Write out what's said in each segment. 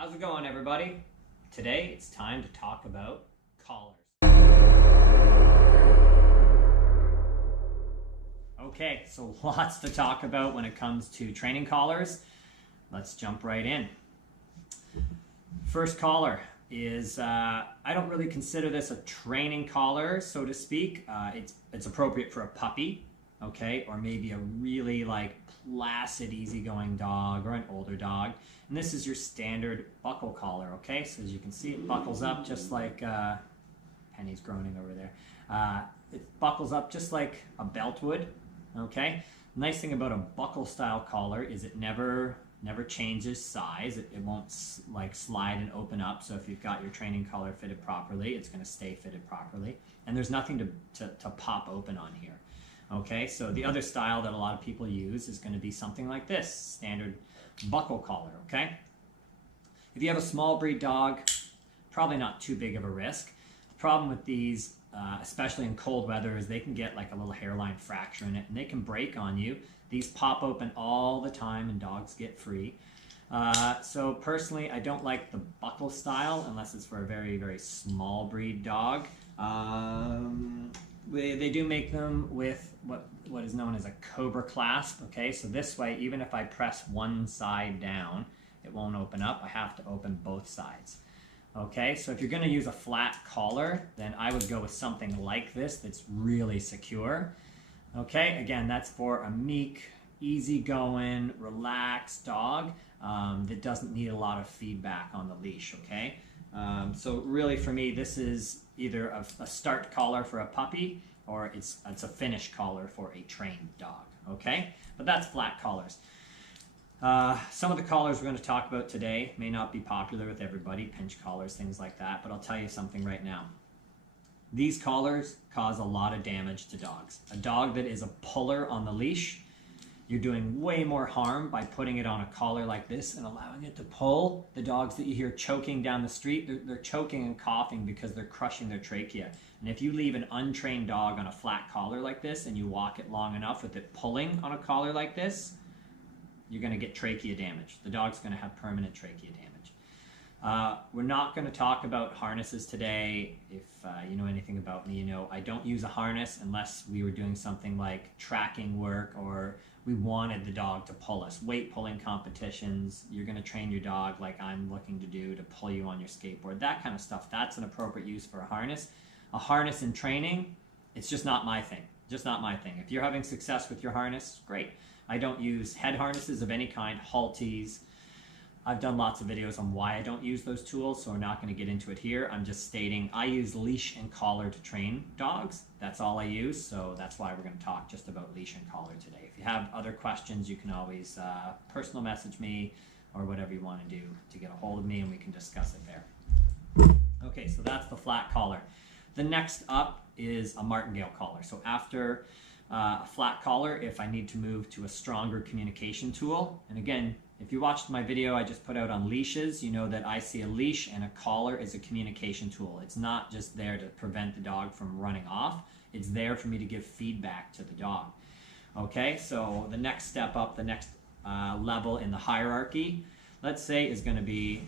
How's it going, everybody? Today it's time to talk about collars. Okay, so lots to talk about when it comes to training collars. Let's jump right in. First collar is, I don't really consider this a training collar, so to speak. It's appropriate for a puppy, okay, or maybe a really placid, easygoing dog or an older dog. And this is your standard buckle collar, okay? So as you can see, it buckles up just like, Penny's groaning over there. It buckles up just like a belt would, okay? Nice thing about a buckle style collar is it never changes size. It won't slide and open up. So if you've got your training collar fitted properly, it's gonna stay fitted properly. And there's nothing to pop open on here. Okay, so the other style that a lot of people use is going to be something like this, standard buckle collar, okay? If you have a small breed dog, probably not too big of a risk. The problem with these, especially in cold weather, is they can get like a little hairline fracture in it and they can break on you. These pop open all the time and dogs get free. So personally, I don't like the buckle style unless it's for a very, very small breed dog. They do make them with what is known as a cobra clasp, okay? So this way, even if I press one side down, it won't open up. I have to open both sides, okay? So if you're gonna use a flat collar, then I would go with something like this that's really secure, okay? Again, that's for a meek, easygoing, relaxed dog that doesn't need a lot of feedback on the leash, okay? So really for me, this is either a start collar for a puppy or it's a finish collar for a trained dog, okay? But that's flat collars. Some of the collars we're going to talk about today may not be popular with everybody, pinch collars, things like that, but I'll tell you something right now. These collars cause a lot of damage to dogs. A dog that is a puller on the leash, you're doing way more harm by putting it on a collar like this and allowing it to pull. The dogs that you hear choking down the street, they're choking and coughing because they're crushing their trachea. And if you leave an untrained dog on a flat collar like this and you walk it long enough with it pulling on a collar like this, you're gonna get trachea damage. The dog's gonna have permanent trachea damage. We're not going to talk about harnesses today. If you know anything about me, you know I don't use a harness unless we were doing something like tracking work or we wanted the dog to pull us. Weight pulling competitions, you're going to train your dog like I'm looking to do to pull you on your skateboard, that kind of stuff. That's an appropriate use for a harness. A harness in training, it's just not my thing. Just not my thing. If you're having success with your harness, great. I don't use head harnesses of any kind, halties. I've done lots of videos on why I don't use those tools, so we're not going to get into it here. I'm just stating I use leash and collar to train dogs. That's all I use, so that's why we're going to talk just about leash and collar today. If you have other questions, you can always personal message me or whatever you want to do to get a hold of me and we can discuss it there. Okay, so that's the flat collar. The next up is a martingale collar. So after a flat collar, if I need to move to a stronger communication tool, and again, if you watched my video I just put out on leashes, you know that I see a leash and a collar as a communication tool. It's not just there to prevent the dog from running off. It's there for me to give feedback to the dog. Okay, so the next step up, the next level in the hierarchy, let's say, is going to be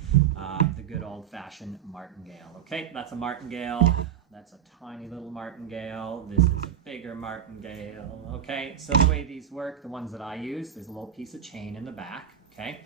the good old-fashioned martingale. Okay, that's a martingale. That's a tiny little martingale. This is a bigger martingale. Okay, so the way these work, the ones that I use, there's a little piece of chain in the back. Okay,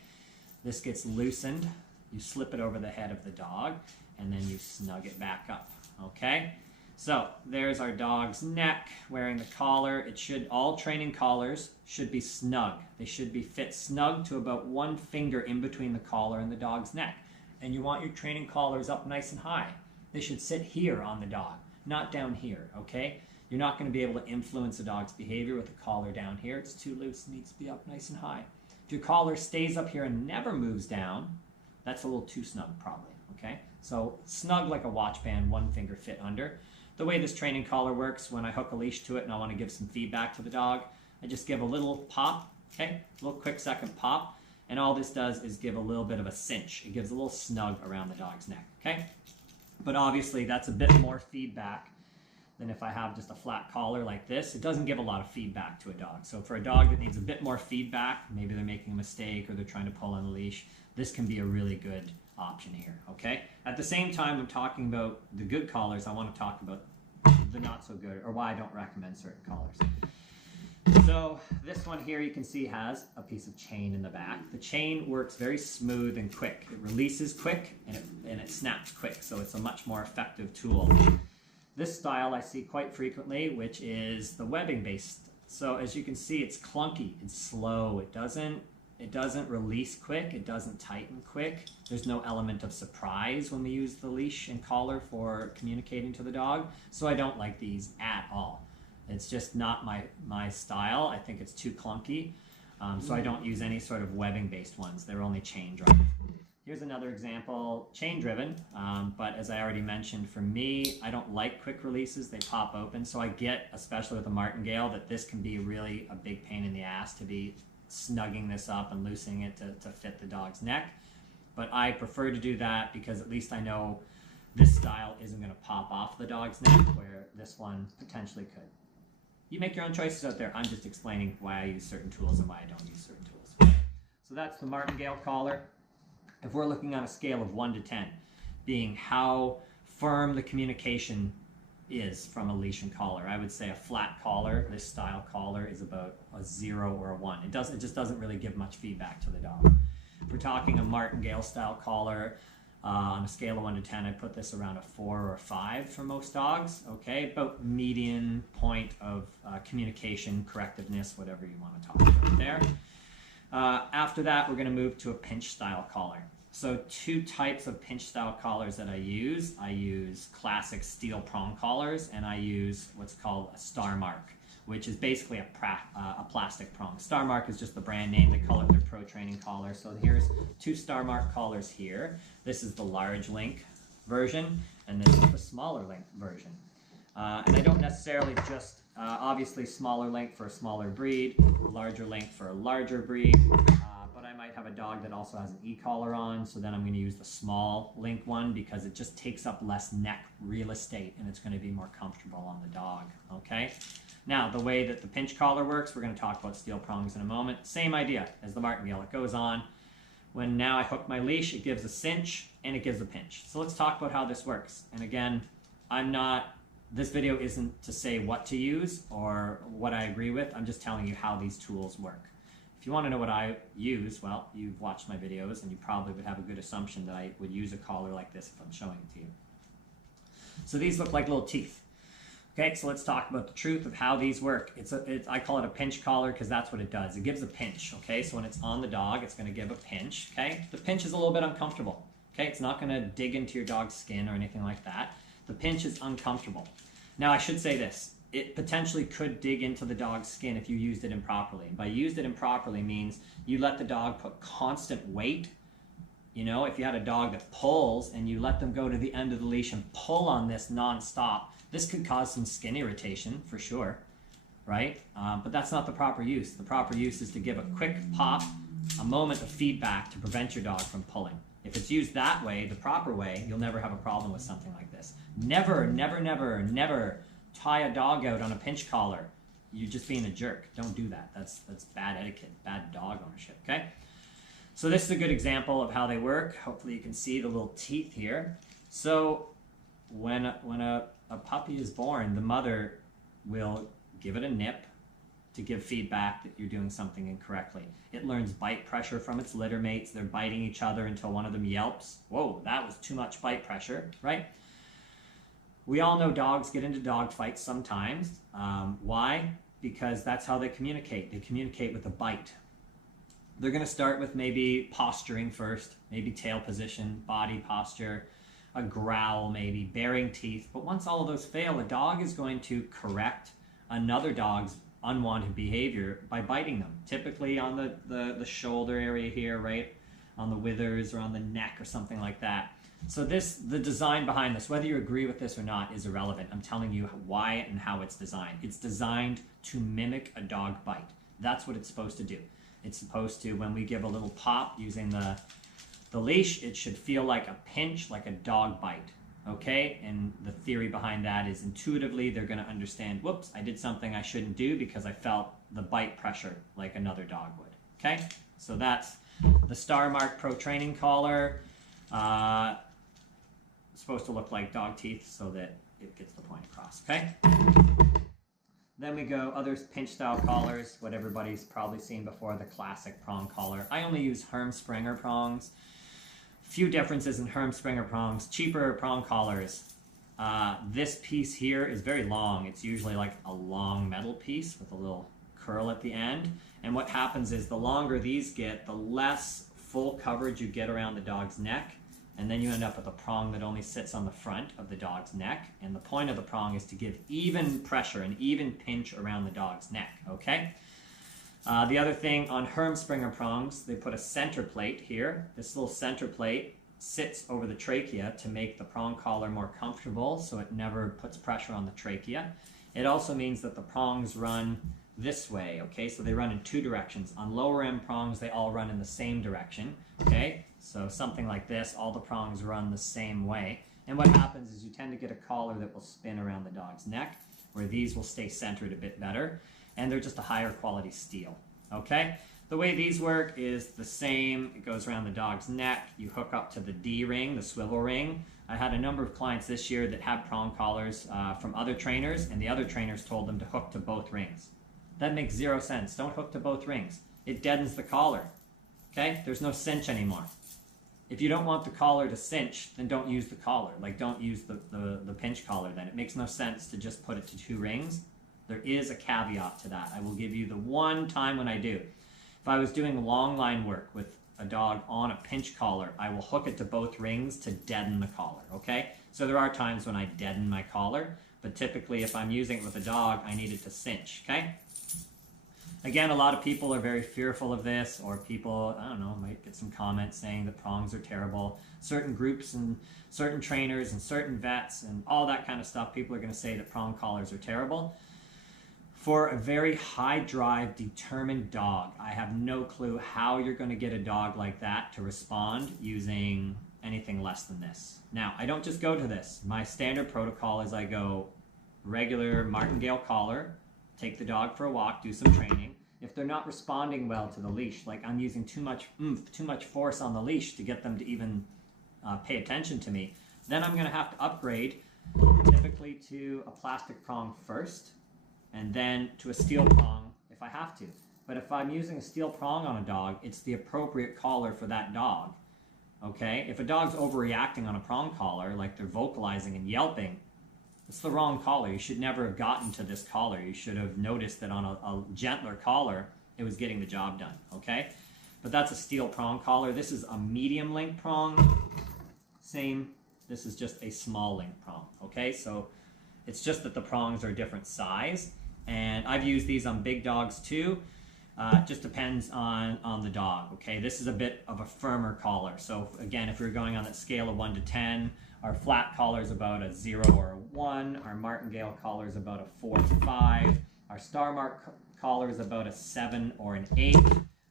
this gets loosened, you slip it over the head of the dog, and then you snug it back up. Okay, so there's our dog's neck wearing the collar. All training collars should be snug. They should be fit snug to about 1 finger in between the collar and the dog's neck. And you want your training collars up nice and high. They should sit here on the dog, not down here, okay? You're not going to be able to influence a dog's behavior with the collar down here. It's too loose, it needs to be up nice and high. If your collar stays up here and never moves down, that's a little too snug probably, okay? So snug like a watch band, 1 finger fit under. The way this training collar works, when I hook a leash to it and I want to give some feedback to the dog, I just give a little pop, okay? A little quick second pop, and all this does is give a little bit of a cinch. It gives a little snug around the dog's neck, okay? But obviously that's a bit more feedback than if I have just a flat collar like this. It doesn't give a lot of feedback to a dog. So for a dog that needs a bit more feedback, maybe they're making a mistake or they're trying to pull on a leash, this can be a really good option here, okay? At the same time, I'm talking about the good collars, I want to talk about the not so good, or why I don't recommend certain collars. So this one here you can see has a piece of chain in the back. The chain works very smooth and quick. It releases quick and it snaps quick, so it's a much more effective tool. This style I see quite frequently, which is the webbing based. So as you can see, it's clunky, it's slow, it doesn't release quick, it doesn't tighten quick. There's no element of surprise when we use the leash and collar for communicating to the dog. So I don't like these at all. It's just not my style. I think it's too clunky. So I don't use any sort of webbing based ones. They're only chain driven. Here's another example, chain driven, but as I already mentioned, for me, I don't like quick releases. They pop open. So I get, especially with a Martingale, that this can be really a big pain in the ass to be snugging this up and loosening it to fit the dog's neck. But I prefer to do that because at least I know this style isn't going to pop off the dog's neck, where this one potentially could. You make your own choices out there. I'm just explaining why I use certain tools and why I don't use certain tools. So that's the Martingale collar. If we're looking on a scale of 1 to 10, being how firm the communication is from a leash and collar, I would say a flat collar, this style collar, is about a 0 or a 1. It just doesn't really give much feedback to the dog. If we're talking a Martingale style collar, on a scale of 1 to 10, I put this around a 4 or a 5 for most dogs. Okay, about median point of communication, correctiveness, whatever you want to talk about there. After that, we're going to move to a pinch style collar. So two types of pinch style collars that I use. I use classic steel prong collars, and I use what's called a Star Mark, which is basically a plastic prong. Star Mark is just the brand name. They call it their pro training collar. So here's two Star Mark collars here. This is the large link version, and this is the smaller link version. And I don't necessarily just, obviously smaller link for a smaller breed, larger link for a larger breed, but I might have a dog that also has an e-collar on, so then I'm going to use the small link one because it just takes up less neck real estate and it's going to be more comfortable on the dog, okay? Now, the way that the pinch collar works, we're going to talk about steel prongs in a moment. Same idea as the Martingale. It goes on. When now I hook my leash, it gives a cinch and it gives a pinch. So let's talk about how this works. And again, this video isn't to say what to use or what I agree with. I'm just telling you how these tools work. If you want to know what I use, well, you've watched my videos and you probably would have a good assumption that I would use a collar like this if I'm showing it to you. So these look like little teeth. Okay, so let's talk about the truth of how these work. I call it a pinch collar because that's what it does. It gives a pinch, okay? So when it's on the dog, it's going to give a pinch, okay? The pinch is a little bit uncomfortable, okay? It's not going to dig into your dog's skin or anything like that. The pinch is uncomfortable. Now, I should say this. It potentially could dig into the dog's skin if you used it improperly. By used it improperly means you let the dog put constant weight. You know, if you had a dog that pulls and you let them go to the end of the leash and pull on this nonstop, this could cause some skin irritation for sure, right? But that's not the proper use. The proper use is to give a quick pop, a moment of feedback to prevent your dog from pulling. If it's used that way, the proper way, you'll never have a problem with something like this. Never, never, never, never tie a dog out on a pinch collar. You're just being a jerk. Don't do that. That's bad etiquette, bad dog ownership, okay? So this is a good example of how they work. Hopefully you can see the little teeth here. So when a puppy is born, the mother will give it a nip to give feedback that you're doing something incorrectly. It learns bite pressure from its litter mates. They're biting each other until one of them yelps. Whoa, that was too much bite pressure, right? We all know dogs get into dog fights sometimes. Why? Because that's how they communicate. They communicate with a bite. They're going to start with maybe posturing first, maybe tail position, body posture, a growl maybe, baring teeth. But once all of those fail, a dog is going to correct another dog's unwanted behavior by biting them, typically on the shoulder area here, right? On the withers or on the neck or something like that. So the design behind this, whether you agree with this or not, is irrelevant. I'm telling you why and how it's designed. It's designed to mimic a dog bite. That's what it's supposed to do. It's supposed to, when we give a little pop using the leash, it should feel like a pinch, like a dog bite, okay? And the theory behind that is intuitively they're going to understand, whoops, I did something I shouldn't do because I felt the bite pressure like another dog would, okay? So that's the Star Mark Pro Training Collar. It's supposed to look like dog teeth so that it gets the point across, okay? Then we go other pinch style collars, what everybody's probably seen before, the classic prong collar. I only use Herm-Sprenger prongs. Few differences in Herm-Sprenger prongs. Cheaper prong collars. This piece here is very long. It's usually like a long metal piece with a little curl at the end. And what happens is the longer these get, the less full coverage you get around the dog's neck. And then you end up with a prong that only sits on the front of the dog's neck. And the point of the prong is to give even pressure and even pinch around the dog's neck, okay? The other thing on Herm-Sprenger prongs, they put a center plate here. This little center plate sits over the trachea to make the prong collar more comfortable so it never puts pressure on the trachea. It also means that the prongs run this way, okay? So they run in two directions. On lower end prongs, they all run in the same direction, okay? So something like this, all the prongs run the same way. And what happens is you tend to get a collar that will spin around the dog's neck, where these will stay centered a bit better, and they're just a higher quality steel, okay? The way these work is the same. It goes around the dog's neck. You hook up to the D-ring, the swivel ring. I had a number of clients this year that had prong collars from other trainers, and the other trainers told them to hook to both rings. That makes zero sense. Don't hook to both rings. It deadens the collar, okay? There's no cinch anymore. If you don't want the collar to cinch, then don't use the collar. Like, don't use the pinch collar then. It makes no sense to just put it to two rings. There is a caveat to that. I will give you the one time when I do. If I was doing long line work with a dog on a pinch collar, I will hook it to both rings to deaden the collar, okay? So there are times when I deaden my collar, but typically if I'm using it with a dog, I need it to cinch, okay? Again, a lot of people are very fearful of this, or people, I don't know, might get some comments saying that prongs are terrible. Certain groups and certain trainers and certain vets and all that kind of stuff, people are going to say that prong collars are terrible. For a very high drive, determined dog, I have no clue how you're going to get a dog like that to respond using anything less than this. Now, I don't just go to this. My standard protocol is I go regular Martingale collar, take the dog for a walk, do some training. If they're not responding well to the leash, like I'm using too much oomph, too much force on the leash to get them to even pay attention to me, then I'm going to have to upgrade typically to a plastic prong first, and then to a steel prong if I have to. But if I'm using a steel prong on a dog, it's the appropriate collar for that dog, okay? If a dog's overreacting on a prong collar, like they're vocalizing and yelping, it's the wrong collar. You should never have gotten to this collar. You should have noticed that on a gentler collar, it was getting the job done, okay? But that's a steel prong collar. This is a medium length prong. Same, this is just a small length prong, okay? So it's just that the prongs are a different size. And I've used these on big dogs too. It just depends on the dog, okay? This is a bit of a firmer collar. So again, if we're going on that scale of 1 to 10, our flat collar is about a 0 or a 1. Our Martingale collar is about a 4 to 5. Our Star Mark collar is about a 7 or an 8.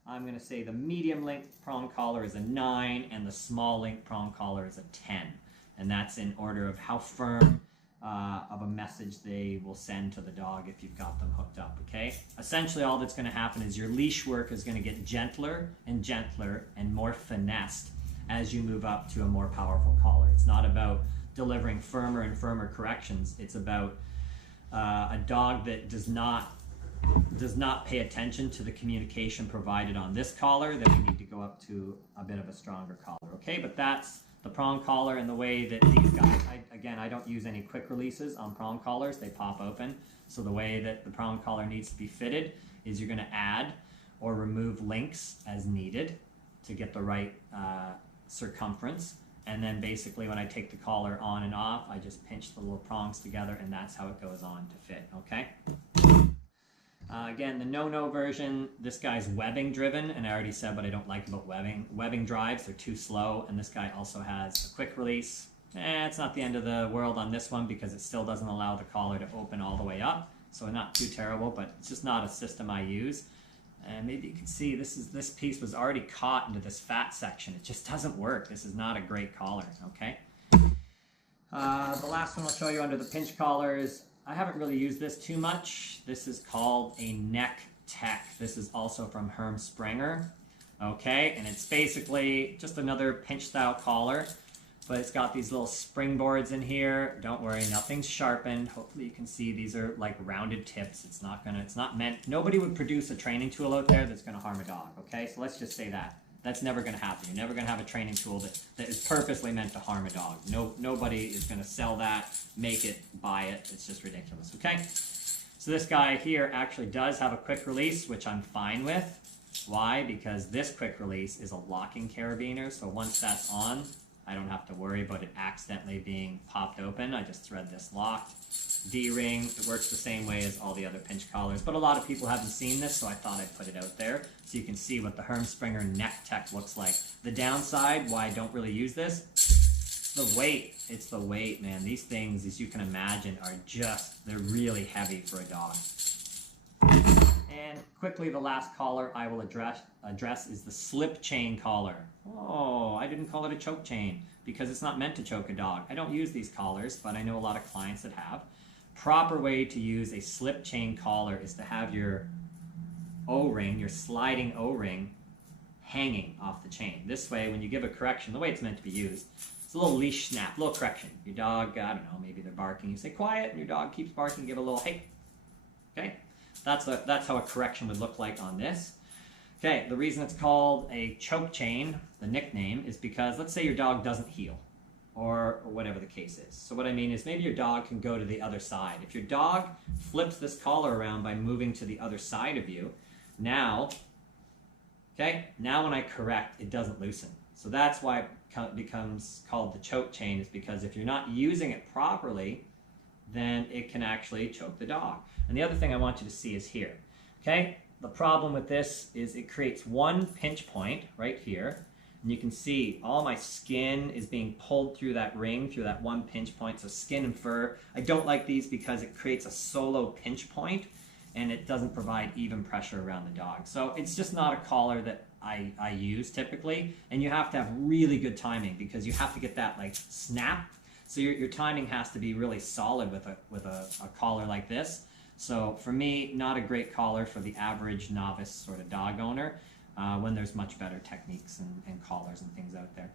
I'm going to say the medium length prong collar is a 9, and the small length prong collar is a 10. And that's in order of how firm of a message they will send to the dog if you've got them hooked up, okay? Essentially, all that's going to happen is your leash work is going to get gentler and more finessed as you move up to a more powerful collar. It's not about delivering firmer and firmer corrections. It's about a dog that does not pay attention to the communication provided on this collar, then we need to go up to a bit of a stronger collar, okay? But that's the prong collar and the way that these guys, I don't use any quick releases on prong collars. They pop open. So the way that the prong collar needs to be fitted is you're going to add or remove links as needed to get the right circumference. And then basically when I take the collar on and off, I just pinch the little prongs together, and that's how it goes on to fit, okay? Again, the no-no version, this guy's webbing driven, and I already said what I don't like about webbing. Webbing drives, they're too slow, and this guy also has a quick release. It's not the end of the world on this one because it still doesn't allow the collar to open all the way up, so not too terrible, but it's just not a system I use. And maybe you can see this piece was already caught into this fat section. It just doesn't work. This is not a great collar, okay? The last one I'll show you under the pinch collars, I haven't really used this too much. This is called a neck tech. This is also from Herm-Sprenger. Okay, and it's basically just another pinch style collar, but it's got these little springboards in here. Don't worry, nothing's sharpened. Hopefully you can see these are like rounded tips. It's not meant, nobody would produce a training tool out there that's gonna harm a dog, okay? So let's just say that. That's never gonna happen. You're never gonna have a training tool that is purposely meant to harm a dog. Nobody is gonna sell that, make it, buy it. It's just ridiculous, okay? So this guy here actually does have a quick release, which I'm fine with. Why? Because this quick release is a locking carabiner, so once that's on, I don't have to worry about it accidentally being popped open. I just thread this locked. D-ring, it works the same way as all the other pinch collars, but a lot of people haven't seen this, so I thought I'd put it out there so you can see what the Hermspringer neck tech looks like. The downside, why I don't really use this, the weight. It's the weight, man. These things, as you can imagine, are they're really heavy for a dog. And quickly, the last collar I will address is the slip chain collar. Oh, I didn't call it a choke chain because it's not meant to choke a dog. I don't use these collars, but I know a lot of clients that have. Proper way to use a slip chain collar is to have your O-ring, your sliding O-ring, hanging off the chain. This way, when you give a correction, the way it's meant to be used, it's a little leash snap, a little correction. Your dog, I don't know, maybe they're barking. You say quiet, and your dog keeps barking. Give a little hey. Okay, that's how a correction would look like on this. Okay, the reason it's called a choke chain, the nickname, is because let's say your dog doesn't heel, or whatever the case is. So what I mean is maybe your dog can go to the other side. If your dog flips this collar around by moving to the other side of you, now when I correct, it doesn't loosen. So that's why it becomes called the choke chain, is because if you're not using it properly, then it can actually choke the dog. And the other thing I want you to see is here. Okay, the problem with this is it creates one pinch point right here. And you can see all my skin is being pulled through that ring, through that one pinch point, so skin and fur. I don't like these because it creates a solo pinch point and it doesn't provide even pressure around the dog. So it's just not a collar that I use typically, and you have to have really good timing because you have to get that like snap. So your timing has to be really solid with a collar like this. So for me, not a great collar for the average novice sort of dog owner when there's much better techniques and collars and things out there.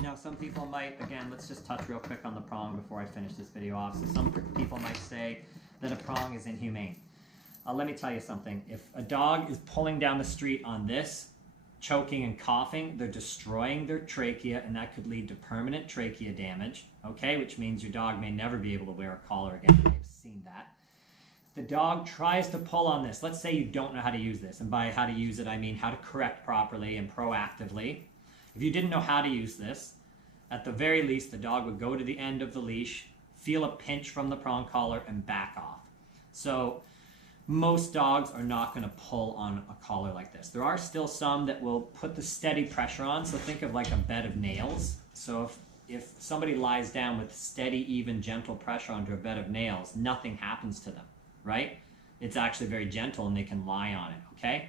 Now some people might, again, let's just touch real quick on the prong before I finish this video off. So some people might say that a prong is inhumane. Let me tell you something. If a dog is pulling down the street on this, choking and coughing, they're destroying their trachea, and that could lead to permanent trachea damage, okay, which means your dog may never be able to wear a collar again. I've seen that. The dog tries to pull on this. Let's say you don't know how to use this, and by how to use it, I mean how to correct properly and proactively. If you didn't know how to use this, at the very least, the dog would go to the end of the leash, feel a pinch from the prong collar, and back off. So most dogs are not going to pull on a collar like this. There are still some that will put the steady pressure on, so think of like a bed of nails. So if somebody lies down with steady, even, gentle pressure onto a bed of nails, nothing happens to them, right? It's actually very gentle and they can lie on it, okay?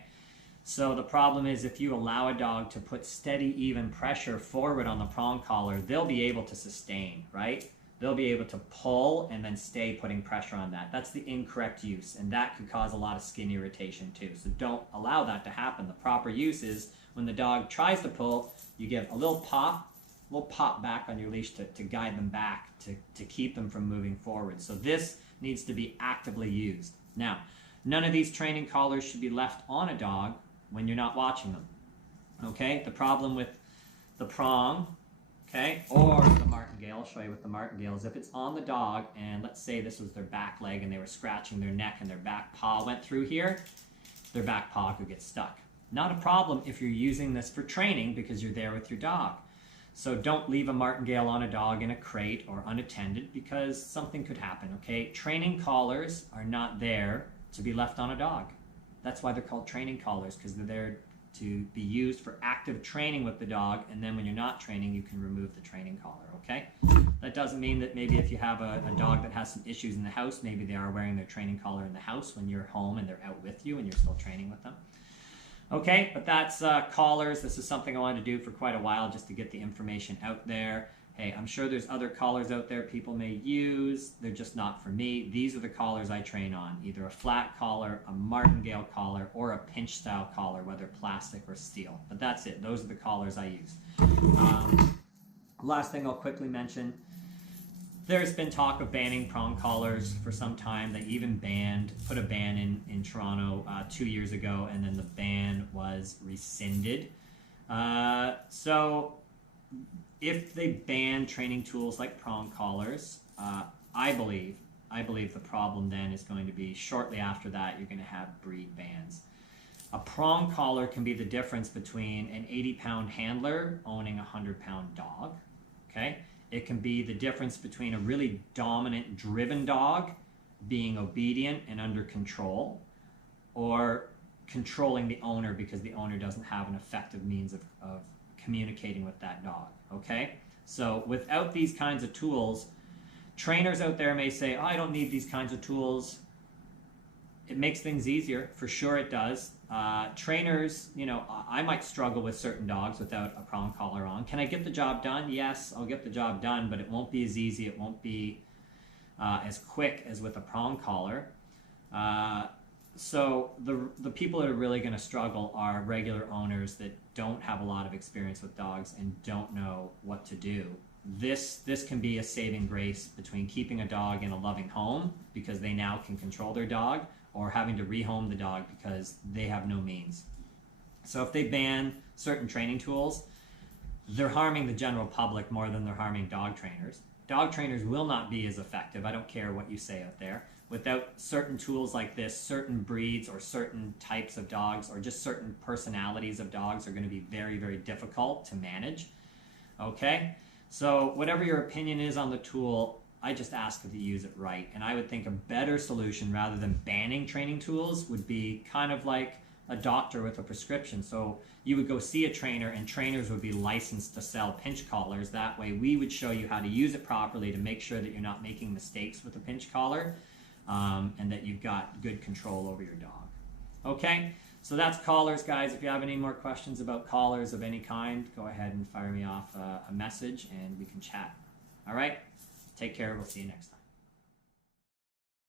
So the problem is if you allow a dog to put steady, even pressure forward on the prong collar, they'll be able to sustain, right? They'll be able to pull and then stay putting pressure on that. That's the incorrect use, and that could cause a lot of skin irritation too. So don't allow that to happen. The proper use is when the dog tries to pull, you give a little pop back on your leash to guide them back, to keep them from moving forward. So this needs to be actively used. Now, none of these training collars should be left on a dog when you're not watching them. Okay, the problem with the prong, okay, or the Martingale, I'll show you with the Martingale, is if it's on the dog and let's say this was their back leg and they were scratching their neck and their back paw went through here, their back paw could get stuck. Not a problem if you're using this for training because you're there with your dog. So don't leave a Martingale on a dog in a crate or unattended because something could happen, okay? Training collars are not there to be left on a dog. That's why they're called training collars, because they're there to be used for active training with the dog, and then when you're not training, you can remove the training collar, okay? That doesn't mean that maybe if you have a dog that has some issues in the house, maybe they are wearing their training collar in the house when you're home and they're out with you and you're still training with them. Okay, but that's collars. This is something I wanted to do for quite a while just to get the information out there. hey, I'm sure there's other collars out there people may use. They're just not for me. These are the collars I train on, either a flat collar, a martingale collar, or a pinch style collar, whether plastic or steel. But that's it. Those are the collars I use. Last thing I'll quickly mention, there's been talk of banning prong collars for some time. They even put a ban in Toronto 2 years ago, and then the ban was rescinded. So if they ban training tools like prong collars, I believe the problem then is going to be shortly after that you're going to have breed bans. A prong collar can be the difference between an 80-pound handler owning a 100-pound dog. Okay, it can be the difference between a really dominant, driven dog being obedient and under control, or controlling the owner because the owner doesn't have an effective means of communicating with that dog. Okay, so without these kinds of tools, trainers out there may say, oh, I don't need these kinds of tools. It makes things easier, for sure it does. Trainers, you know, I might struggle with certain dogs without a prong collar on. Can I get the job done? Yes, I'll get the job done, but it won't be as easy. It won't be as quick as with a prong collar. So the people that are really going to struggle are regular owners that don't have a lot of experience with dogs and don't know what to do. This can be a saving grace between keeping a dog in a loving home because they now can control their dog, or having to rehome the dog because they have no means. So if they ban certain training tools, they're harming the general public more than they're harming dog trainers. Dog trainers will not be as effective, I don't care what you say out there, without certain tools like this. Certain breeds or certain types of dogs or just certain personalities of dogs are going to be very, very difficult to manage. Okay? So whatever your opinion is on the tool, I just ask that you use it right. And I would think a better solution rather than banning training tools would be kind of like a doctor with a prescription. So you would go see a trainer, and trainers would be licensed to sell pinch collars. That way we would show you how to use it properly to make sure that you're not making mistakes with a pinch collar, and that you've got good control over your dog. Okay, so that's collars, guys. If you have any more questions about collars of any kind, go ahead and fire me off a message and we can chat. All right, take care. We'll see you next time.